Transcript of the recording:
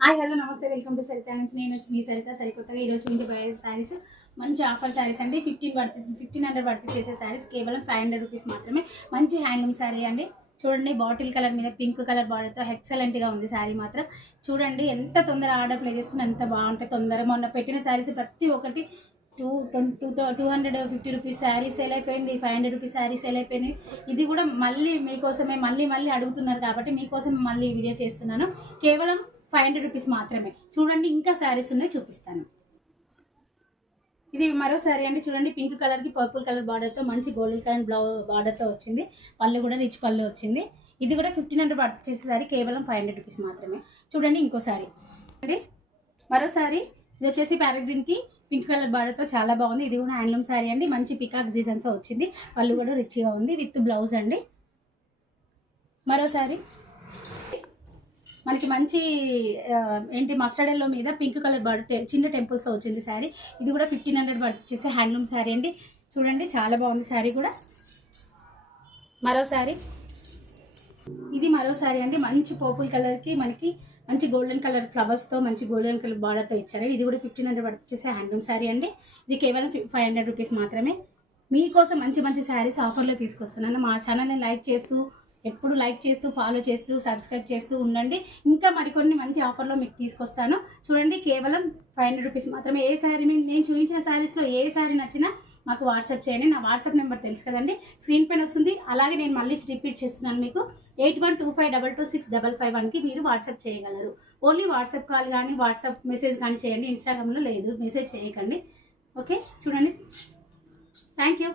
Hi hello నమస్తే welcome to Saritha నుంచి నేను మీ సరిత సరికొత్తగా ఈరోజు చూపించబోయే శారీస్ మంచి ఆఫర్ శారీస్ అండి 1500 పర్చేస్ చేసే శారీస్ కేవలం 500 రూపీస్ మాత్రమే. మంచి హ్యాండ్లూమ్ శారీ అండి. చూడండి బాటిల్ కలర్ మీద పింక్ కలర్ బార్డర్తో ఎక్సలెంట్గా ఉంది శారీ మాత్రం. చూడండి ఎంత తొందర ఆర్డర్ ప్లే చేసుకుని ఎంత బాగుంటాయి. తొందర మొన్న పెట్టిన శారీస్ ప్రతి ఒక్కటి 250 రూపీస్ శారీ సేల్ అయిపోయింది, 500 రూపీస్ శారీ సేల్ అయిపోయింది. ఇది కూడా మళ్ళీ మీకోసమే మళ్ళీ అడుగుతున్నారు కాబట్టి మీకోసం మళ్ళీ వీడియో చేస్తున్నాను. కేవలం 500 రూపీస్ మాత్రమే. చూడండి ఇంకా శారీస్ ఉన్నాయి చూపిస్తాను. ఇది మరో శారీ అండి. చూడండి పింక్ కలర్కి పర్పుల్ కలర్ బార్డర్తో మంచి గోల్డెన్ కలర్ బార్డర్తో వచ్చింది. పళ్ళు కూడా రిచ్ పళ్ళు వచ్చింది. ఇది కూడా 1500 పర్చేస్ చేసే శారీ కేవలం 500 రూపీస్ మాత్రమే. చూడండి ఇంకో శారీ అండి. మరో శారీ ఇది వచ్చేసి ప్యారాగ్రీన్కి పింక్ కలర్ బార్డర్తో చాలా బాగుంది. ఇది కూడా హ్యాండ్లూమ్ శారీ అండి. మంచి పికాక్ డిజైన్స్ వచ్చింది. పళ్ళు కూడా రిచ్గా ఉంది విత్ బ్లౌజ్ అండి. మరో శారీ మనకి మంచి ఏంటి మస్టర్డ్ ఎల్లో మీద పింక్ కలర్ బార్డర్ చిన్న టెంపుల్స్ వచ్చింది శారీ. ఇది కూడా 1500 పర్చేస్ చేసే హ్యాండ్లూమ్ శారీ అండి. చూడండి చాలా బాగుంది శారీ కూడా. మరో శారీ ఇది మరో శారీ అండి. మంచి పర్పుల్ కలర్కి మనకి మంచి గోల్డెన్ కలర్ ఫ్లవర్స్తో మంచి గోల్డెన్ కలర్ బార్డర్తో ఇచ్చారు. ఇది కూడా 1500 పర్చేస్ చేసే హ్యాండ్లూమ్ శారీ అండి. ఇది కేవలం 500 రూపీస్ మాత్రమే. మీకోసం మంచి మంచి శారీస్ ఆఫర్లో తీసుకొస్తున్నాను. మా ఛానల్ని లైక్ చేస్తూ ఎప్పుడు లైక్ చేస్తూ ఫాలో చేస్తూ సబ్స్క్రైబ్ చేస్తూ ఉండండి. ఇంకా మరికొన్ని మంచి ఆఫర్లో మీకు తీసుకొస్తాను. చూడండి కేవలం 500 రూపీస్ మాత్రమే. ఏ శారీ నేను చూపించిన శారీస్లో ఏ శారీ నచ్చినా మాకు వాట్సాప్ చేయండి. నా వాట్సాప్ నెంబర్ తెలుసు కదండి, స్క్రీన్ పైన వస్తుంది. అలాగే నేను మళ్ళీ రిపీట్ చేస్తున్నాను మీకు 8125226551కి మీరు వాట్సాప్ చేయగలరు. ఓన్లీ వాట్సాప్ కాల్ కానీ వాట్సాప్ మెసేజ్ కానీ చేయండి. ఇన్స్టాగ్రామ్లో లేదు, మెసేజ్ చేయకండి. ఓకే చూడండి. Thank you.